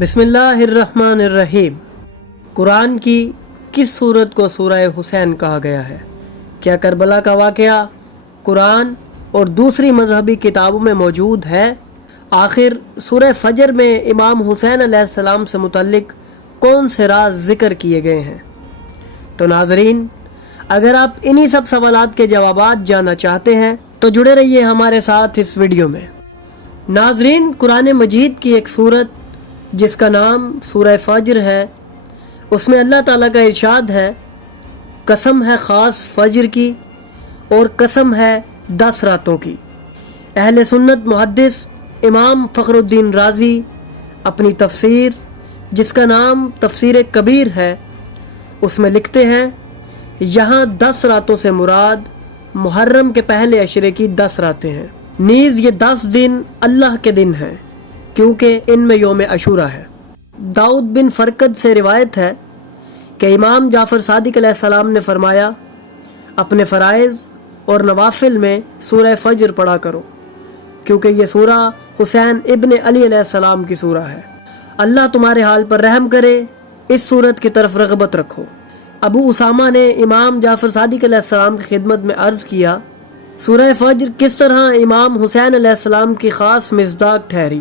بسم اللہ الرحمن الرحیم۔ قرآن کی کس سورت کو سورہ حسین کہا گیا ہے؟ کیا کربلا کا واقعہ قرآن اور دوسری مذہبی کتابوں میں موجود ہے؟ آخر سورہ فجر میں امام حسین علیہ السلام سے متعلق کون سے راز ذکر کیے گئے ہیں؟ تو ناظرین، اگر آپ انہی سب سوالات کے جوابات جاننا چاہتے ہیں تو جڑے رہیے ہمارے ساتھ اس ویڈیو میں۔ ناظرین، قرآن مجید کی ایک سورت جس کا نام سورہ فجر ہے، اس میں اللہ تعالیٰ کا ارشاد ہے، قسم ہے خاص فجر کی اور قسم ہے 10 راتوں کی۔ اہل سنت محدث امام فخر الدین رازی اپنی تفسیر جس کا نام تفسیر کبیر ہے، اس میں لکھتے ہیں، یہاں 10 راتوں سے مراد محرم کے پہلے عشرے کی 10 راتیں ہیں، نیز یہ 10 دن اللہ کے دن ہیں کیونکہ ان میں یوم عاشوراء ہے۔ داؤد بن فرقد سے روایت ہے کہ امام جعفر صادق علیہ السلام نے فرمایا، اپنے فرائض اور نوافل میں سورہ فجر پڑھا کرو کیونکہ یہ سورہ حسین ابن علی علیہ السلام کی سورہ ہے۔ اللہ تمہارے حال پر رحم کرے، اس سورت کی طرف رغبت رکھو۔ ابو اسامہ نے امام جعفر صادق علیہ السلام کی خدمت میں عرض کیا، سورہ فجر کس طرح امام حسین علیہ السلام کی خاص مصداق ٹھہری؟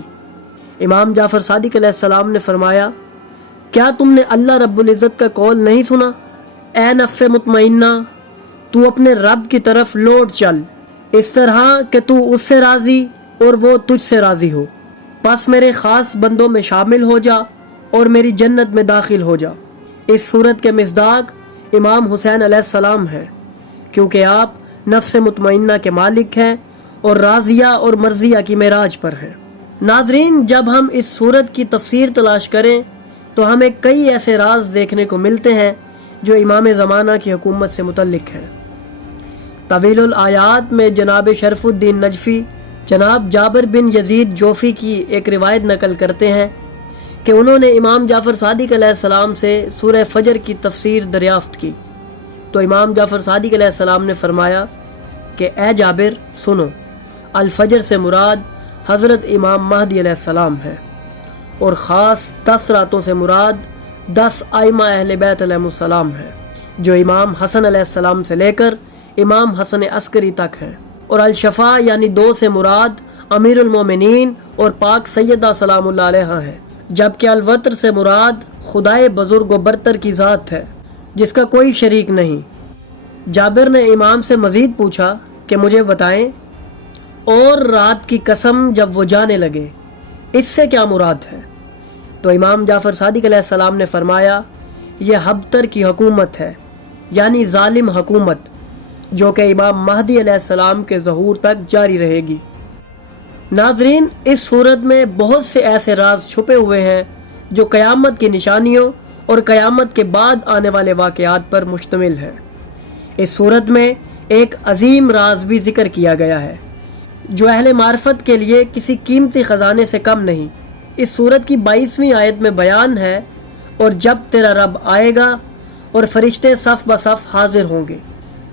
امام جعفر صادق علیہ السلام نے فرمایا، کیا تم نے اللہ رب العزت کا قول نہیں سنا؟ اے نفس مطمئنہ، تو اپنے رب کی طرف لوٹ چل، اس طرح کہ تو اس سے راضی اور وہ تجھ سے راضی ہو، پس میرے خاص بندوں میں شامل ہو جا اور میری جنت میں داخل ہو جا۔ اس صورت کے مصداق امام حسین علیہ السلام ہیں کیونکہ آپ نفس مطمئنہ کے مالک ہیں اور راضیہ اور مرضیہ کی معراج پر ہیں۔ ناظرین، جب ہم اس سورت کی تفسیر تلاش کریں تو ہمیں کئی ایسے راز دیکھنے کو ملتے ہیں جو امام زمانہ کی حکومت سے متعلق ہیں۔ طویل الآیات میں جناب شرف الدین نجفی جناب جابر بن یزید جوفی کی ایک روایت نقل کرتے ہیں کہ انہوں نے امام جعفر صادق علیہ السلام سے سورہ فجر کی تفسیر دریافت کی تو امام جعفر صادق علیہ السلام نے فرمایا کہ اے جابر سنو، الفجر سے مراد حضرت امام مہدی علیہ السلام ہے اور خاص 10 راتوں سے مراد 10 ائمہ اہل بیت علیہ السلام ہے جو امام حسن علیہ السلام سے لے کر امام حسن عسکری تک ہیں، اور الشفا یعنی 2 سے مراد امیر المومنین اور پاک سیدہ سلام اللہ علیہ ہے، جبکہ الوتر سے مراد خدائے بزرگ و برتر کی ذات ہے جس کا کوئی شریک نہیں۔ جابر نے امام سے مزید پوچھا کہ مجھے بتائیں، اور رات کی قسم جب وہ جانے لگے اس سے کیا مراد ہے؟ تو امام جعفر صادق علیہ السلام نے فرمایا، یہ ہبتر کی حکومت ہے، یعنی ظالم حکومت، جو کہ امام مہدی علیہ السلام کے ظہور تک جاری رہے گی۔ ناظرین، اس صورت میں بہت سے ایسے راز چھپے ہوئے ہیں جو قیامت کی نشانیوں اور قیامت کے بعد آنے والے واقعات پر مشتمل ہے۔ اس صورت میں ایک عظیم راز بھی ذکر کیا گیا ہے جو اہل معرفت کے لیے کسی قیمتی خزانے سے کم نہیں۔ اس سورت کی 22ویں آیت میں بیان ہے، اور جب تیرا رب آئے گا اور فرشتے صف بصف حاضر ہوں گے۔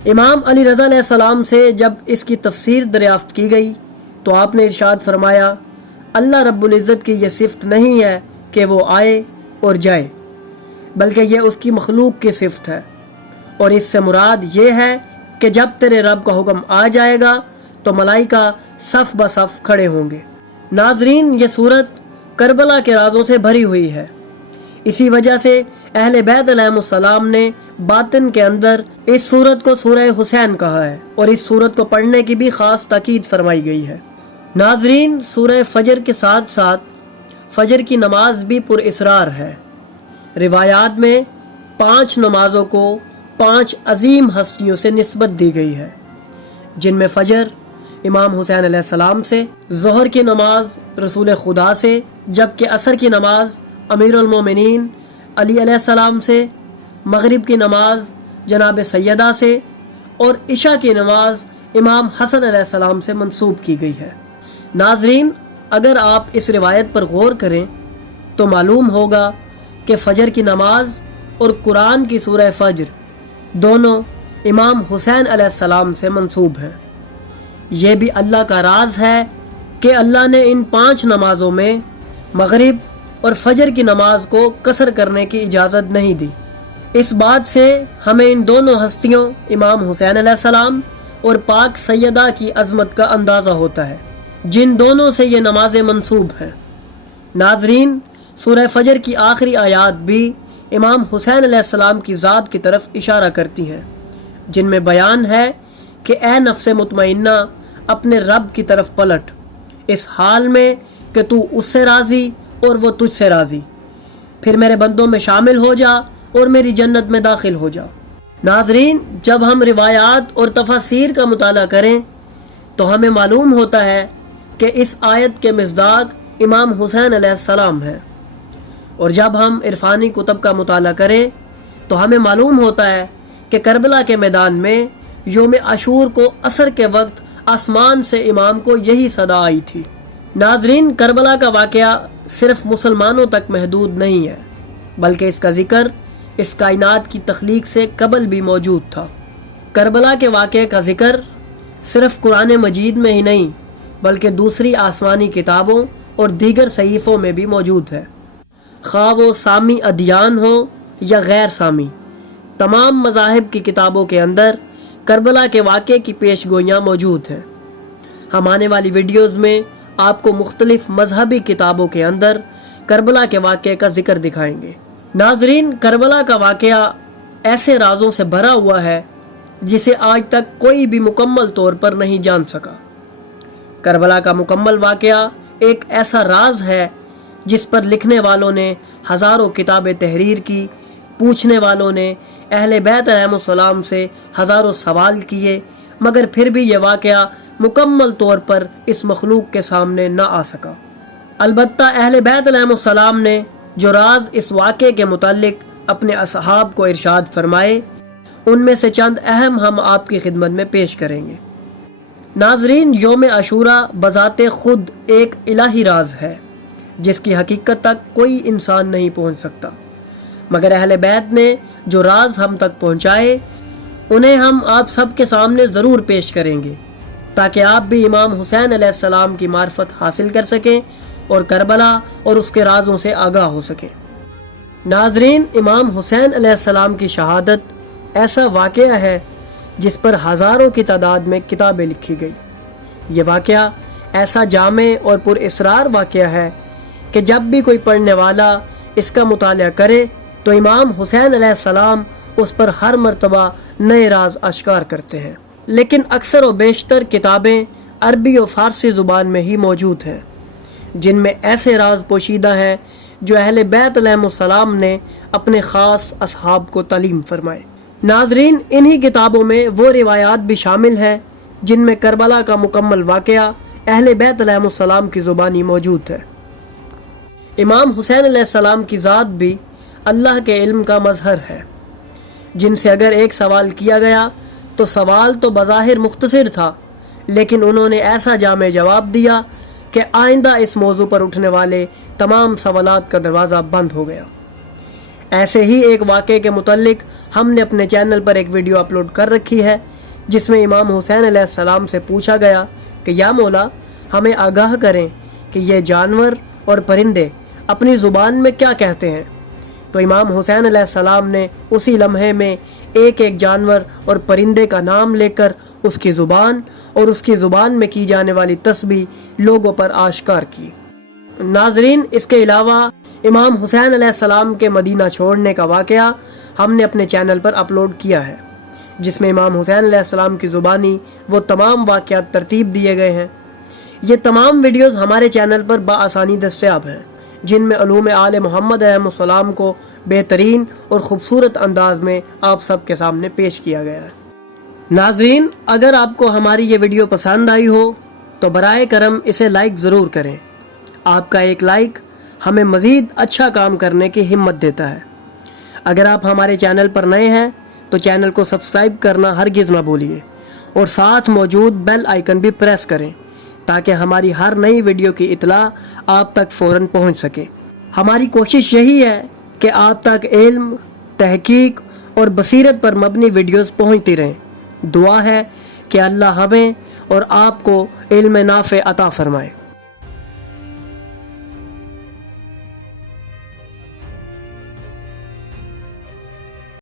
امام علی رضا علیہ السلام سے جب اس کی تفسیر دریافت کی گئی تو آپ نے ارشاد فرمایا، اللہ رب العزت کی یہ صفت نہیں ہے کہ وہ آئے اور جائے، بلکہ یہ اس کی مخلوق کی صفت ہے، اور اس سے مراد یہ ہے کہ جب تیرے رب کا حکم آ جائے گا تو ملائکہ صف بصف کھڑے ہوں گے۔ ناظرین، یہ سورت کربلا کے رازوں سے بھری ہوئی ہے، اسی وجہ سے اہل بیت علیہ السلام نے باطن کے اندر اس سورت کو سورہ حسین کہا ہے، اور اس سورت کو پڑھنے کی بھی خاص تاکید فرمائی گئی ہے۔ ناظرین، سورہ فجر کے ساتھ ساتھ فجر کی نماز بھی پر اسرار ہے۔ روایات میں 5 نمازوں کو 5 عظیم ہستیوں سے نسبت دی گئی ہے، جن میں فجر امام حسین علیہ السلام سے، ظہر کی نماز رسول خدا سے، جبکہ عصر کی نماز امیر المومنین علی علیہ السلام سے، مغرب کی نماز جناب سیدہ سے، اور عشاء کی نماز امام حسن علیہ السلام سے منسوب کی گئی ہے۔ ناظرین، اگر آپ اس روایت پر غور کریں تو معلوم ہوگا کہ فجر کی نماز اور قرآن کی سورہ فجر دونوں امام حسین علیہ السلام سے منسوب ہیں۔ یہ بھی اللہ کا راز ہے کہ اللہ نے ان 5 نمازوں میں مغرب اور فجر کی نماز کو قصر کرنے کی اجازت نہیں دی۔ اس بات سے ہمیں ان دونوں ہستیوں امام حسین علیہ السلام اور پاک سیدہ کی عظمت کا اندازہ ہوتا ہے، جن دونوں سے یہ نمازیں منسوب ہیں۔ ناظرین، سورہ فجر کی آخری آیات بھی امام حسین علیہ السلام کی ذات کی طرف اشارہ کرتی ہیں، جن میں بیان ہے کہ اے نفس مطمئنہ، اپنے رب کی طرف پلٹ، اس حال میں کہ تو اس سے راضی اور وہ تجھ سے راضی، پھر میرے بندوں میں شامل ہو جا اور میری جنت میں داخل ہو جا۔ ناظرین، جب ہم روایات اور تفاسیر کا مطالعہ کریں تو ہمیں معلوم ہوتا ہے کہ اس آیت کے مصداق امام حسین علیہ السلام ہیں، اور جب ہم عرفانی کتب کا مطالعہ کریں تو ہمیں معلوم ہوتا ہے کہ کربلا کے میدان میں یوم عاشور کو عصر کے وقت آسمان سے امام کو یہی صدا آئی تھی۔ ناظرین، کربلا کا واقعہ صرف مسلمانوں تک محدود نہیں ہے، بلکہ اس کا ذکر اس کائنات کی تخلیق سے قبل بھی موجود تھا۔ کربلا کے واقعے کا ذکر صرف قرآن مجید میں ہی نہیں، بلکہ دوسری آسمانی کتابوں اور دیگر صحیفوں میں بھی موجود ہے، خواہ وہ سامی ادیان ہو یا غیر سامی۔ تمام مذاہب کی کتابوں کے اندر کربلا کے واقعے کی پیش گوئیاں موجود ہیں۔ ہم آنے والی ویڈیوز میں آپ کو مختلف مذہبی کتابوں کے اندر کربلا کے واقعے کا ذکر دکھائیں گے۔ ناظرین، کربلا کا واقعہ ایسے رازوں سے بھرا ہوا ہے جسے آج تک کوئی بھی مکمل طور پر نہیں جان سکا۔ کربلا کا مکمل واقعہ ایک ایسا راز ہے جس پر لکھنے والوں نے ہزاروں کتابیں تحریر کی، پوچھنے والوں نے اہل بیت علیہ السلام سے ہزاروں سوال کیے، مگر پھر بھی یہ واقعہ مکمل طور پر اس مخلوق کے سامنے نہ آ سکا۔ البتہ اہل بیت علیہ السلام نے جو راز اس واقعے کے متعلق اپنے اصحاب کو ارشاد فرمائے، ان میں سے چند اہم ہم آپ کی خدمت میں پیش کریں گے۔ ناظرین، یوم عاشورہ بذات خود ایک الہی راز ہے جس کی حقیقت تک کوئی انسان نہیں پہنچ سکتا، مگر اہل بیت نے جو راز ہم تک پہنچائے انہیں ہم آپ سب کے سامنے ضرور پیش کریں گے، تاکہ آپ بھی امام حسین علیہ السلام کی معرفت حاصل کر سکیں اور کربلا اور اس کے رازوں سے آگاہ ہو سکیں۔ ناظرین، امام حسین علیہ السلام کی شہادت ایسا واقعہ ہے جس پر ہزاروں کی تعداد میں کتابیں لکھی گئی۔ یہ واقعہ ایسا جامع اور پر اسرار واقعہ ہے کہ جب بھی کوئی پڑھنے والا اس کا مطالعہ کرے تو امام حسین علیہ السلام اس پر ہر مرتبہ نئے راز اشکار کرتے ہیں۔ لیکن اکثر و بیشتر کتابیں عربی و فارسی زبان میں ہی موجود ہیں، جن میں ایسے راز پوشیدہ ہیں جو اہل بیت علیہ السلام نے اپنے خاص اصحاب کو تعلیم فرمائے۔ ناظرین، انہی کتابوں میں وہ روایات بھی شامل ہیں جن میں کربلا کا مکمل واقعہ اہل بیت علیہ السلام کی زبانی موجود ہے۔ امام حسین علیہ السلام کی ذات بھی اللہ کے علم کا مظہر ہے، جن سے اگر ایک سوال کیا گیا تو سوال تو بظاہر مختصر تھا، لیکن انہوں نے ایسا جامع جواب دیا کہ آئندہ اس موضوع پر اٹھنے والے تمام سوالات کا دروازہ بند ہو گیا۔ ایسے ہی ایک واقعے کے متعلق ہم نے اپنے چینل پر ایک ویڈیو اپلوڈ کر رکھی ہے، جس میں امام حسین علیہ السلام سے پوچھا گیا کہ یا مولا، ہمیں آگاہ کریں کہ یہ جانور اور پرندے اپنی زبان میں کیا کہتے ہیں۔ تو امام حسین علیہ السلام نے اسی لمحے میں ایک ایک جانور اور پرندے کا نام لے کر اس کی زبان اور اس کی زبان میں کی جانے والی تسبیح لوگوں پر آشکار کی۔ ناظرین، اس کے علاوہ امام حسین علیہ السلام کے مدینہ چھوڑنے کا واقعہ ہم نے اپنے چینل پر اپلوڈ کیا ہے، جس میں امام حسین علیہ السلام کی زبانی وہ تمام واقعات ترتیب دیے گئے ہیں۔ یہ تمام ویڈیوز ہمارے چینل پر بآسانی دستیاب ہیں، جن میں علوم آل محمد علیہ السلام کو بہترین اور خوبصورت انداز میں آپ سب کے سامنے پیش کیا گیا ہے۔ ناظرین، اگر آپ کو ہماری یہ ویڈیو پسند آئی ہو تو برائے کرم اسے لائک ضرور کریں۔ آپ کا ایک لائک ہمیں مزید اچھا کام کرنے کی ہمت دیتا ہے۔ اگر آپ ہمارے چینل پر نئے ہیں تو چینل کو سبسکرائب کرنا ہرگز نہ بھولیے، اور ساتھ موجود بیل آئیکن بھی پریس کریں تاکہ ہماری ہر نئی ویڈیو کی اطلاع آپ تک فوراً پہنچ سکے۔ ہماری کوشش یہی ہے کہ آپ تک علم، تحقیق اور بصیرت پر مبنی ویڈیوز پہنچتی رہیں۔ دعا ہے کہ اللہ ہمیں اور آپ کو علم نافع عطا فرمائے۔